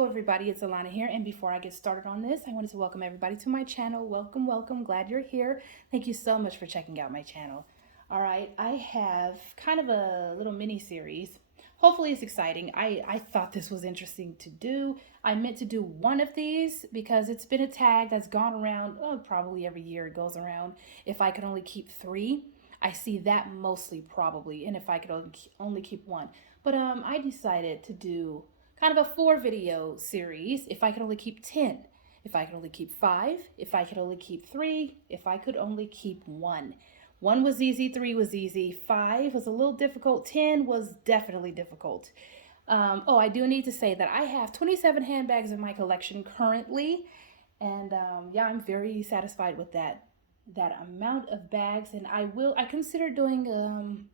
Hello everybody, it's Alana here, and before I get started on this, I wanted to welcome everybody to my channel. Welcome, glad you're here. Thank you so much for checking out my channel. All right, I have kind of a little mini series. Hopefully it's exciting. I thought this was interesting to do. I meant to do one of these because it's been a tag that's gone around, probably every year it goes around. If I could only keep 3, I see that mostly probably, and if I could only keep 1. But I decided to do kind of a 4-video series. If I could only keep 10, if I could only keep 5, if I could only keep 3, if I could only keep 1. 1 was easy, 3 was easy, 5 was a little difficult, 10 was definitely difficult. I do need to say that I have 27 handbags in my collection currently, and yeah, I'm very satisfied with that amount of bags, and I consider doing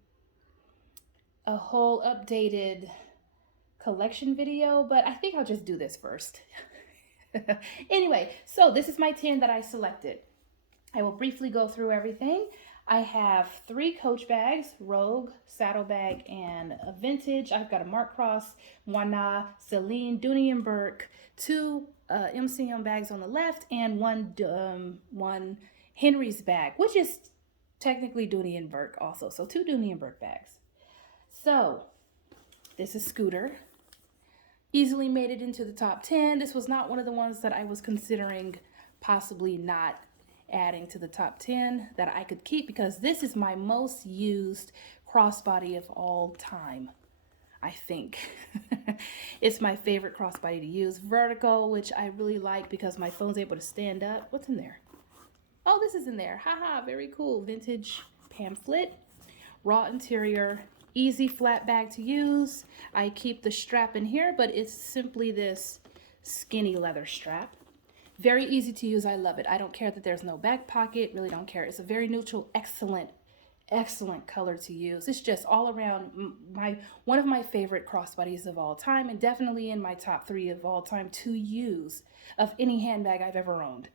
a whole updated collection video, but I think I'll just do this first. Anyway, so this is my 10 that I selected. I will briefly go through everything. I have 3 Coach bags, Rogue, Saddlebag, and a vintage. I've got a Mark Cross, Moana, Celine, Dooney and Burke, 2 MCM bags on the left, and one Henry's bag, which is technically Dooney and Burke also. So 2 Dooney and Burke bags. So this is Scooter. Easily made it into the top 10. This was not one of the ones that I was considering possibly not adding to the top 10 that I could keep, because this is my most used crossbody of all time, I think. It's my favorite crossbody to use. Vertical, which I really like because my phone's able to stand up. What's in there? Oh, this is in there. Haha, very cool. Vintage pamphlet. Raw interior. Easy flat bag to use. I keep the strap in here, but it's simply this skinny leather strap. Very easy to use. I love it. I don't care that there's no back pocket. Really don't care. It's a very neutral, excellent color to use. It's just all around one of my favorite crossbodies of all time, and definitely in my top 3 of all time to use of any handbag I've ever owned.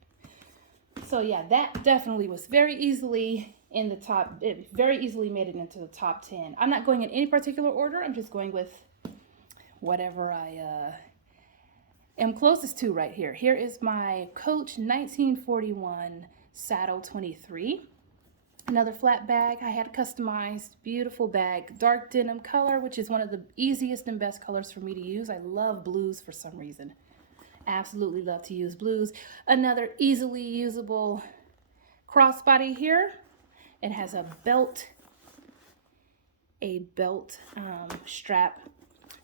So yeah, that definitely was very easily in the top. It very easily made it into the top 10. I'm not going in any particular order. I'm just going with whatever I am closest to right here. Here is my Coach 1941 Saddle 23. Another flat bag. I had a customized, beautiful bag, dark denim color, which is one of the easiest and best colors for me to use. I love blues for some reason. Absolutely love to use blues. Another easily usable crossbody here. It has a belt strap,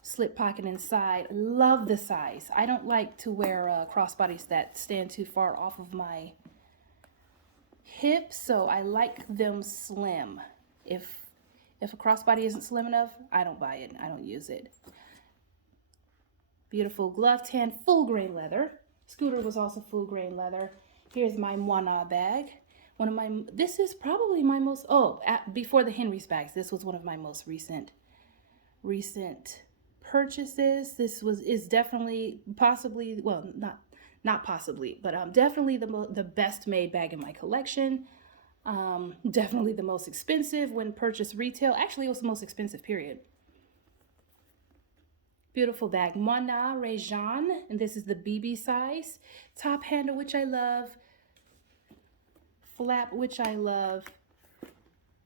slip pocket inside. Love the size. I don't like to wear crossbodies that stand too far off of my hips, so I like them slim. If a crossbody isn't slim enough, I don't buy it. I don't use it. Beautiful glove tan, full grain leather. Scooter was also full grain leather. Here's my Moana bag. This is probably my most, before the Henry's bags, this was one of my most recent purchases. This is definitely possibly, well, not possibly, but definitely the best made bag in my collection. Definitely the most expensive when purchased retail. Actually, it was the most expensive, period. Beautiful bag, Moana Réjean, and this is the BB size. Top handle, which I love. Flap, which I love.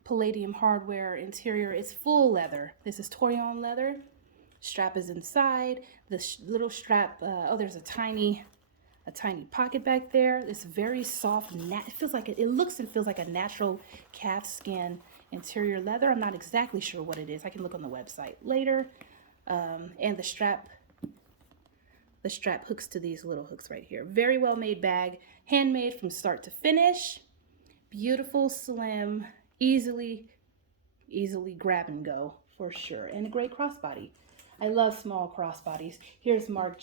Palladium hardware. Interior is full leather. This is Torion leather. Strap is inside. The little strap, there's a tiny pocket back there. It's very soft, it looks and feels like a natural calf skin interior leather. I'm not exactly sure what it is. I can look on the website later. And the strap hooks to these little hooks right here. Very well made bag, handmade from start to finish. Beautiful, slim, easily grab and go for sure, and a great crossbody. I love small crossbodies. Here's Marc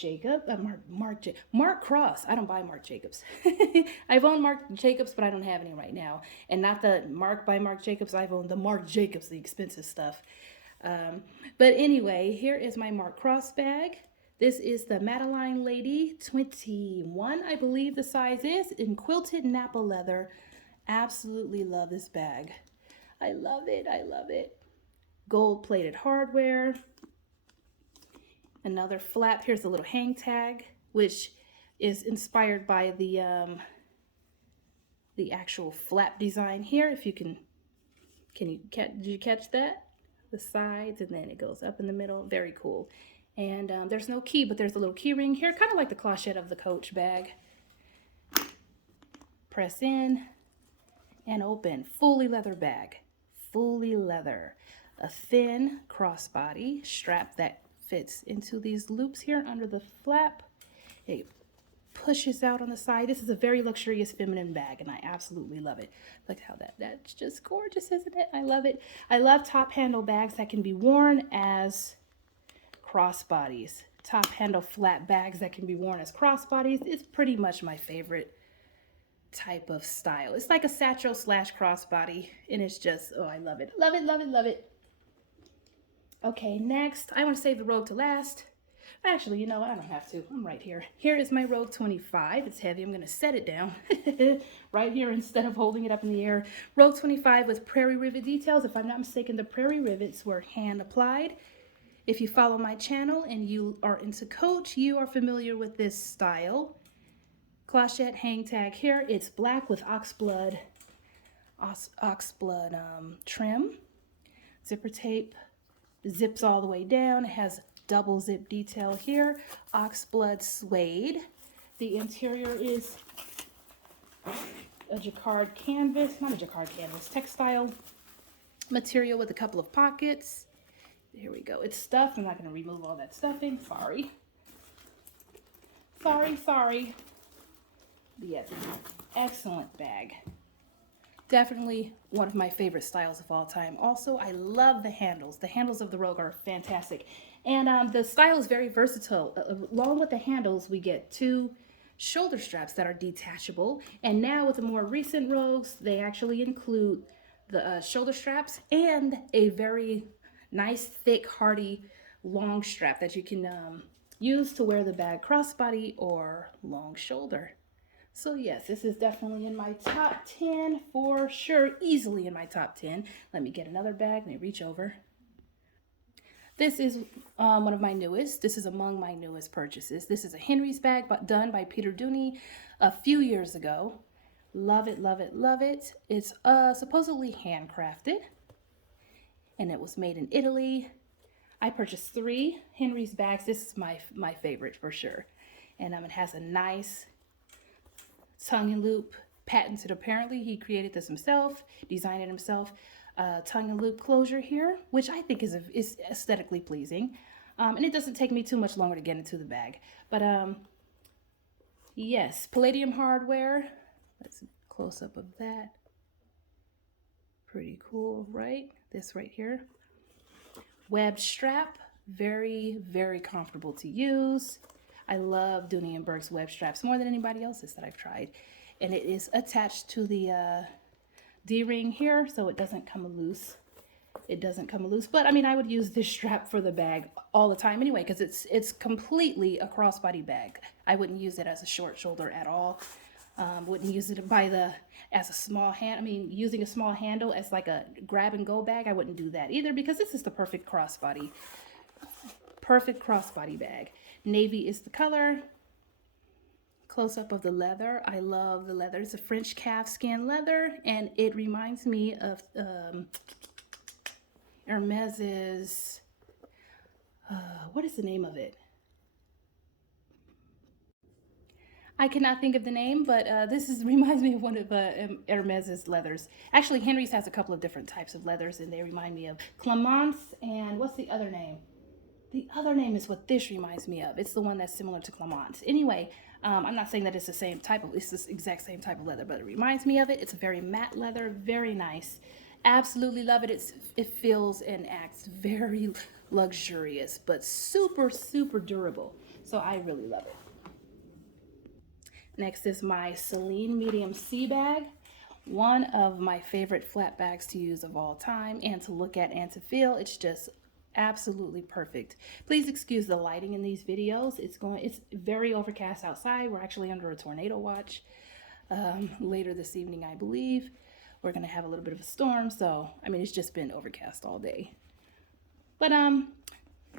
Cross. I don't buy Marc Jacobs. I've owned Marc Jacobs, but I don't have any right now. And not the Marc by Marc Jacobs. I've owned the Marc Jacobs, the expensive stuff. But anyway, here is my Mark Cross bag. This is the Madeline Lady 21, I believe the size is, in quilted Napa leather. Absolutely love this bag. I love it. Gold plated hardware. Another flap. Here's a little hang tag, which is inspired by the actual flap design here. If you can did you catch that? The sides, and then it goes up in the middle. Very cool. And there's no key, but there's a little key ring here, kind of like the clochette of the Coach bag. Press in and open. Fully leather bag. Fully leather. A thin crossbody strap that fits into these loops here under the flap. It pushes out on the side. This is a very luxurious feminine bag, and I absolutely love it. Look how that's just gorgeous, isn't it? I love it. I love top handle bags that can be worn as crossbodies. Top handle flat bags that can be worn as crossbodies. It's pretty much my favorite type of style. It's like a satchel slash crossbody, and it's just, oh, I love it. Love it, love it, love it. Okay, next, I want to save the Rogue to last. Actually, you know what? I don't have to. I'm right here. Here is my Rogue 25. It's heavy. I'm going to set it down right here instead of holding it up in the air. Rogue 25 with prairie rivet details. If I'm not mistaken, the prairie rivets were hand applied. If you follow my channel and you are into Coach, you are familiar with this style. Clochette hang tag here. It's black with oxblood trim. Zipper tape zips all the way down. It has double zip detail here. Oxblood suede. The interior is a jacquard canvas, not a jacquard canvas, textile material with a couple of pockets. Here we go. It's stuffed. I'm not going to remove all that stuffing. Sorry. Sorry. But yes, excellent bag. Definitely one of my favorite styles of all time. Also, I love the handles. The handles of the Rogue are fantastic. And the style is very versatile. Along with the handles, we get two shoulder straps that are detachable. And now with the more recent Rogues, they actually include the shoulder straps and a very nice, thick, hardy, long strap that you can use to wear the bag crossbody or long shoulder. So yes, this is definitely in my top 10 for sure, easily in my top 10. Let me get another bag, let me reach over. This is one of my newest. This is among my newest purchases. This is a Henry's bag done by Peter Dooney a few years ago. Love it, love it, love it. It's supposedly handcrafted, and it was made in Italy. I purchased 3 Henry's bags. This is my favorite for sure. And it has a nice tongue and loop, patented apparently. He created this himself, designed it himself. Tongue and loop closure here, which I think is aesthetically pleasing. And it doesn't take me too much longer to get into the bag. But yes, palladium hardware. Let's close up of that. Pretty cool, right? This right here. Webbed strap, very, very comfortable to use. I love Dooney & Bourke's web straps more than anybody else's that I've tried. And it is attached to the D-ring here, so it doesn't come loose. It doesn't come loose, but I mean, I would use this strap for the bag all the time anyway, because it's completely a crossbody bag. I wouldn't use it as a short shoulder at all. Wouldn't use it as a small hand. I mean, using a small handle as like a grab and go bag, I wouldn't do that either, because this is the perfect crossbody bag. Navy is the color. Close up of the leather. I love the leather. It's a French calfskin leather, and it reminds me of Hermes's, what is the name of it? I cannot think of the name, but reminds me of one of Hermes's leathers. Actually, Henry's has a couple of different types of leathers, and they remind me of Clemence, and what's the other name? The other name is what this reminds me of. It's the one that's similar to Clemence. Anyway, I'm not saying that it's it's the exact same type of leather, but it reminds me of it. It's a very matte leather, very nice. Absolutely love it. It feels and acts very luxurious, but super, super durable. So I really love it. Next is my Celine Medium C bag. One of my favorite flat bags to use of all time, and to look at and to feel. It's just absolutely perfect. Please excuse the lighting in these videos. It's very overcast outside. We're actually under a tornado watch later this evening, I believe. We're gonna have a little bit of a storm, so I mean, it's just been overcast all day. But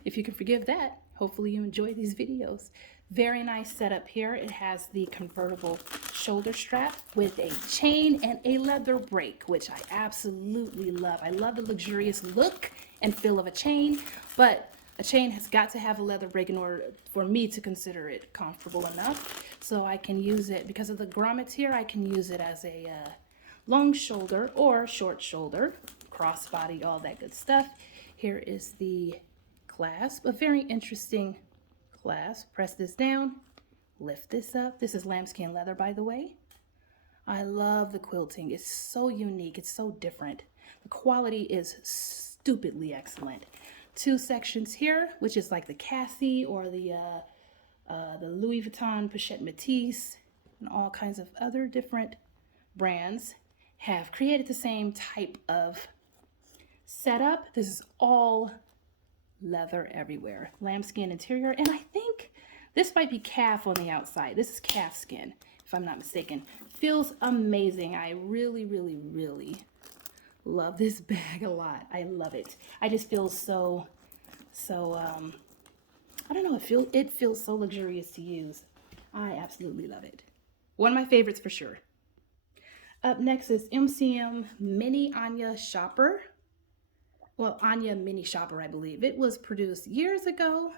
if you can forgive that, Hopefully you enjoy these videos. Very nice setup here. It has the convertible shoulder strap with a chain and a leather brake, which I absolutely love. I love the luxurious look and feel of a chain, but a chain has got to have a leather brake in order for me to consider it comfortable enough. So I can use it, because of the grommets here, I can use it as a long shoulder or short shoulder, crossbody, all that good stuff. Here is the clasp, a very interesting clasp. Press this down, lift this up. This is lambskin leather, by the way. I love the quilting. It's so unique. It's so different. The quality is stupidly excellent. Two sections here, which is like the Cassie or the Louis Vuitton Pochette Métis and all kinds of other different brands have created the same type of setup. This is all leather everywhere. Lambskin interior, and I think this might be calf on the outside. This is calf skin, if I'm not mistaken. Feels amazing. I really, really, really love this bag a lot. I love it. I just feel so I don't know, it feels so luxurious to use. I absolutely love it. One of my favorites for sure. Up next is MCM Mini Anya Shopper. Well, Anya Mini Shopper, I believe. It was produced years ago,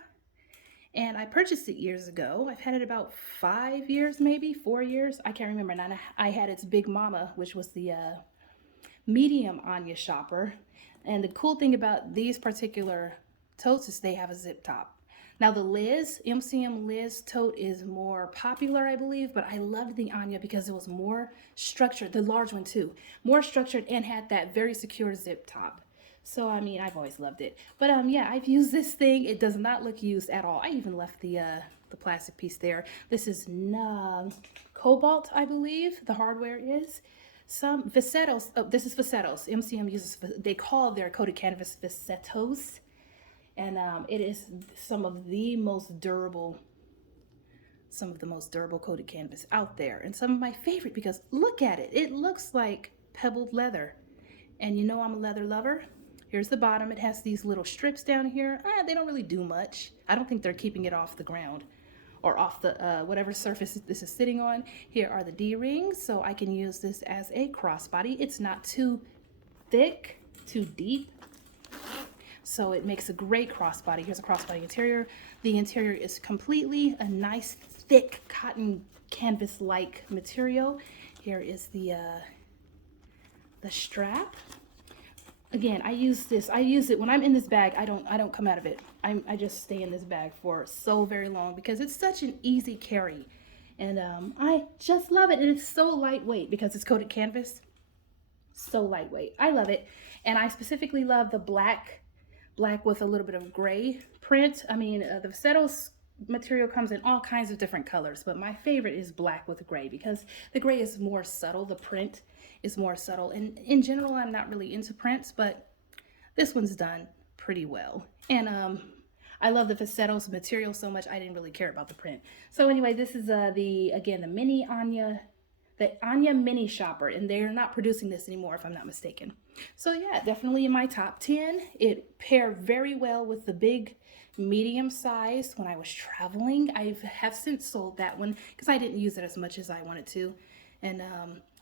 and I purchased it years ago. I've had it about 5 years, maybe 4 years. I can't remember. And I had its Big Mama, which was the medium Anya Shopper. And the cool thing about these particular totes is they have a zip top. Now the Liz, MCM Liz tote is more popular, I believe, but I loved the Anya because it was more structured, the large one too, more structured and had that very secure zip top. So, I mean, I've always loved it. But yeah, I've used this thing. It does not look used at all. I even left the plastic piece there. This is Cobalt, I believe, the hardware is. Some Facetos, oh, this is Facetos. MCM uses, they call their coated canvas Facetos. And it is some of the most durable coated canvas out there. And some of my favorite, because look at it. It looks like pebbled leather. And you know I'm a leather lover. Here's the bottom. It has these little strips down here. They don't really do much. I don't think they're keeping it off the ground or off the whatever surface this is sitting on. Here are the D-rings, so I can use this as a crossbody. It's not too thick, too deep, so it makes a great crossbody. Here's a crossbody interior. The interior is completely a nice, thick cotton canvas-like material. Here is the strap. Again, I use it when I'm in this bag. I don't come out of it. I just stay in this bag for so very long because it's such an easy carry. And I just love it. And it's so lightweight because it's coated canvas. So lightweight. I love it. And I specifically love the black with a little bit of gray print. I mean, the Facetos material comes in all kinds of different colors, but my favorite is black with gray because the gray is more subtle. The print is more subtle. And in general, I'm not really into prints, but this one's done pretty well. And I love the Facetos material so much, I didn't really care about the print. So anyway, this is the mini Anya, the Anya Mini Shopper, and they're not producing this anymore if I'm not mistaken. So yeah, definitely in my top 10. It paired very well with the big medium size when I was traveling. I have since sold that one because I didn't use it as much as I wanted to. And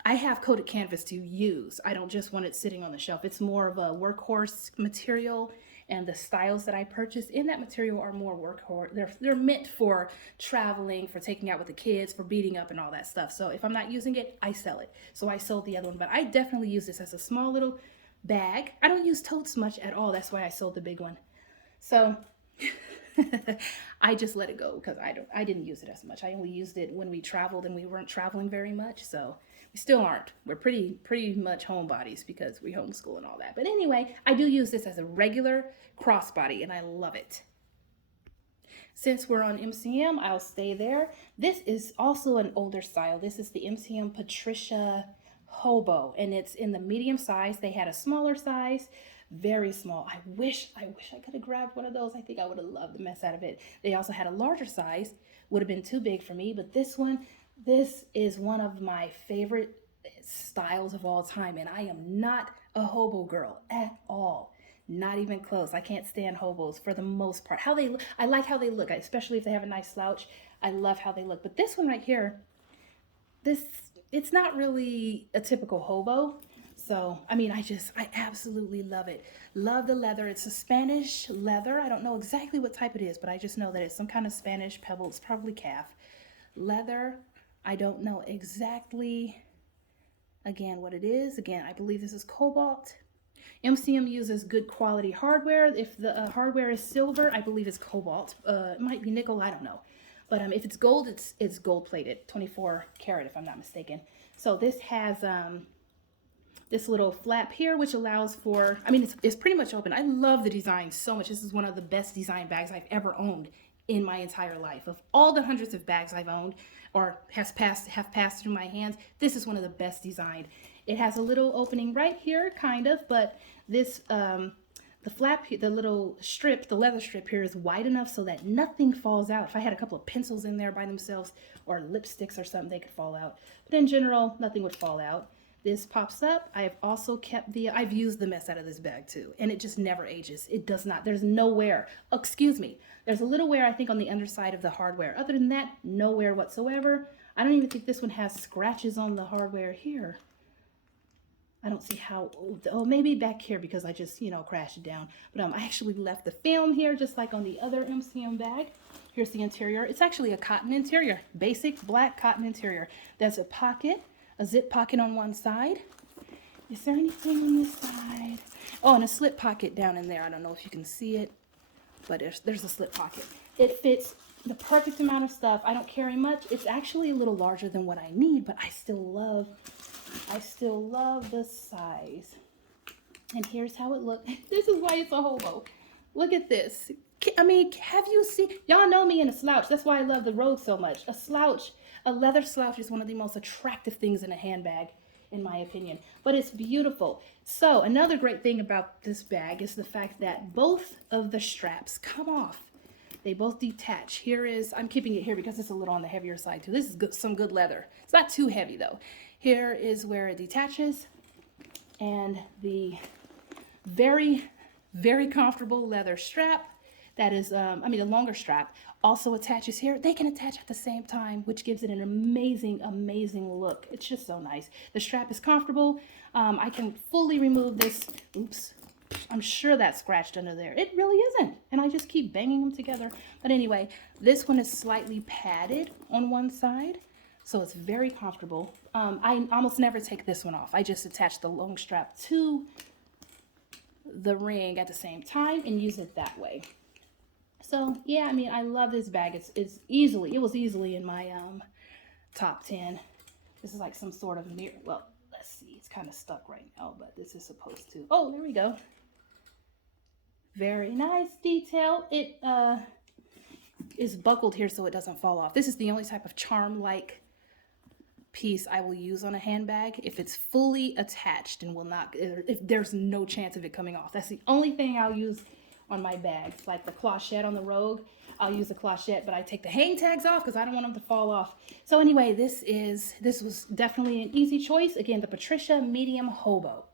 I have coated canvas to use. I don't just want it sitting on the shelf. It's more of a workhorse material, and the styles that I purchased in that material are more workhorse. They're meant for traveling, for taking out with the kids, for beating up and all that stuff. So if I'm not using it, I sell it. So I sold the other one, but I definitely use this as a small little bag. I don't use totes much at all. That's why I sold the big one. So I just let it go because I didn't use it as much. I only used it when we traveled, and we weren't traveling very much. So we still aren't. We're pretty much homebodies because we homeschool and all that. But anyway, I do use this as a regular crossbody, and I love it. Since we're on MCM, I'll stay there. This is also an older style. This is the MCM Patricia Hobo, and it's in the medium size. They had a smaller size, very small. I wish I could have grabbed one of those. I think I would have loved the mess out of it. They also had a larger size, would have been too big for me, but this is one of my favorite styles of all time, and I am not a hobo girl at all. Not even close. I can't stand hobos for the most part. How they look, I like how they look, especially if they have a nice slouch. I love how they look. But this one right here, this it's not really a typical hobo. So, I mean, I absolutely love it. Love the leather. It's a Spanish leather. I don't know exactly what type it is, but I just know that it's some kind of Spanish pebble. It's probably calf leather. I don't know exactly, again, what it is. Again, I believe this is cobalt. MCM uses good quality hardware. If the hardware is silver, I believe it's cobalt. It might be nickel, I don't know. But if it's gold, it's gold plated, 24 karat if I'm not mistaken. So this has this little flap here, which allows for, I mean, it's pretty much open. I love the design so much. This is one of the best design bags I've ever owned in my entire life. Of all the hundreds of bags I've owned or have passed through my hands, this is one of the best designed. It has a little opening right here, kind of, but this, the flap, the little strip, the leather strip here is wide enough so that nothing falls out. If I had a couple of pencils in there by themselves or lipsticks or something, they could fall out. But in general, nothing would fall out. This pops up. I have also kept I've used the mess out of this bag too, and it just never ages. It does not. There's no wear. Oh, excuse me. There's a little wear, I think, on the underside of the hardware. Other than that, no wear whatsoever. I don't even think this one has scratches on the hardware here. I don't see how, oh, maybe back here because I just, crashed it down. But I actually left the film here just like on the other MCM bag. Here's the interior. It's actually a cotton interior, basic black cotton interior. There's a pocket, a zip pocket on one side. Is there anything on this side? Oh, and a slip pocket down in there. I don't know if you can see it, but there's a slip pocket. It fits the perfect amount of stuff. I don't carry much. It's actually a little larger than what I need, but I still love the size. And here's how it looks. This is why it's a hobo. Look at this. I mean, have you seen, y'all know me in a slouch. That's why I love the Rogue so much. A slouch, a leather slouch is one of the most attractive things in a handbag, in my opinion. But it's beautiful. So another great thing about this bag is the fact that both of the straps come off. They both detach. Here is, I'm keeping it here because it's a little on the heavier side too. This is good, some good leather. It's not too heavy though. Here is where it detaches, and the very, very comfortable leather strap that is, the longer strap also attaches here. They can attach at the same time, which gives it an amazing, amazing look. It's just so nice. The strap is comfortable. I can fully remove this. Oops. I'm sure that's scratched under there. It really isn't. And I just keep banging them together. But anyway, this one is slightly padded on one side, so it's very comfortable. I almost never take this one off. I just attach the long strap to the ring at the same time and use it that way. So yeah, I mean, I love this bag. It was easily in my top 10. This is like some sort of mirror. Well, let's see. It's kind of stuck right now, but this is supposed to. Oh, there we go. Very nice detail. It is buckled here so it doesn't fall off. This is the only type of charm-like piece I will use on a handbag if it's fully attached and will not, if there's no chance of it coming off. That's the only thing I'll use on my bags. Like the clochette on the Rogue, I'll use the clochette, but I take the hang tags off because I don't want them to fall off. So anyway, this was definitely an easy choice. Again, the Patricia Medium Hobo.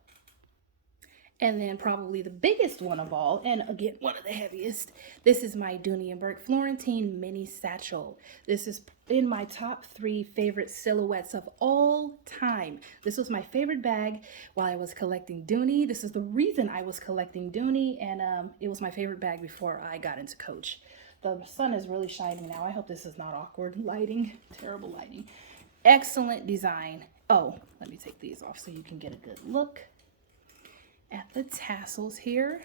And then probably the biggest one of all, and again, one of the heaviest, this is my Dooney & Bourke Florentine Mini Satchel. This is in my top 3 favorite silhouettes of all time. This was my favorite bag while I was collecting Dooney. This is the reason I was collecting Dooney, and it was my favorite bag before I got into Coach. The sun is really shining now. I hope this is not awkward lighting. Terrible lighting. Excellent design. Oh, let me take these off so you can get a good look at the tassels here.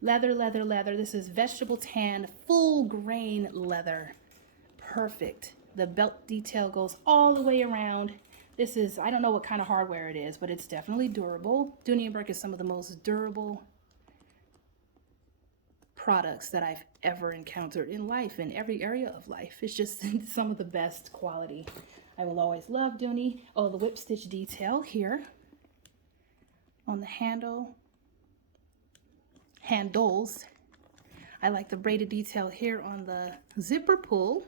Leather, leather, leather. This is vegetable tan, full grain leather. Perfect. The belt detail goes all the way around. This is, I don't know what kind of hardware it is, but it's definitely durable. Dooney & Bourke is some of the most durable products that I've ever encountered in life, in every area of life. It's just some of the best quality. I will always love Dooney. Oh, the whip stitch detail here on the handles. I like the braided detail here on the zipper pull.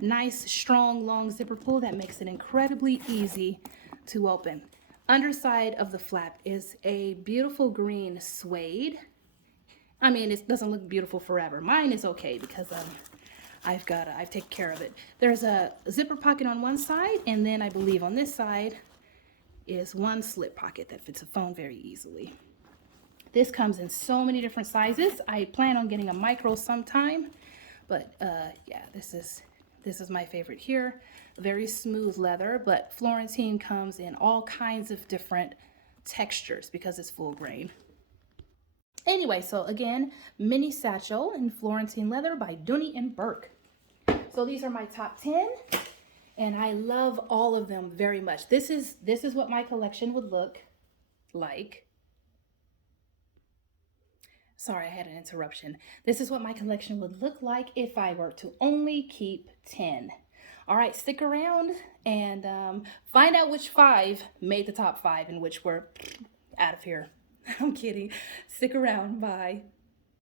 Nice, strong, long zipper pull that makes it incredibly easy to open. Underside of the flap is a beautiful green suede. I mean, it doesn't look beautiful forever. Mine is okay because I've taken care of it. There's a zipper pocket on one side, and then I believe on this side is one slip pocket that fits a phone very easily. This comes in so many different sizes. I plan on getting a micro sometime, but yeah, this is my favorite here. Very smooth leather, but Florentine comes in all kinds of different textures because it's full grain. Anyway, so again, mini satchel in Florentine leather by Dooney and Burke. So these are my top 10, and I love all of them very much. This is what my collection would look like. Sorry, I had an interruption. This is what my collection would look like if I were to only keep 10. All right, stick around and find out which 5 made the top 5 and which were out of here. I'm kidding. Stick around. Bye.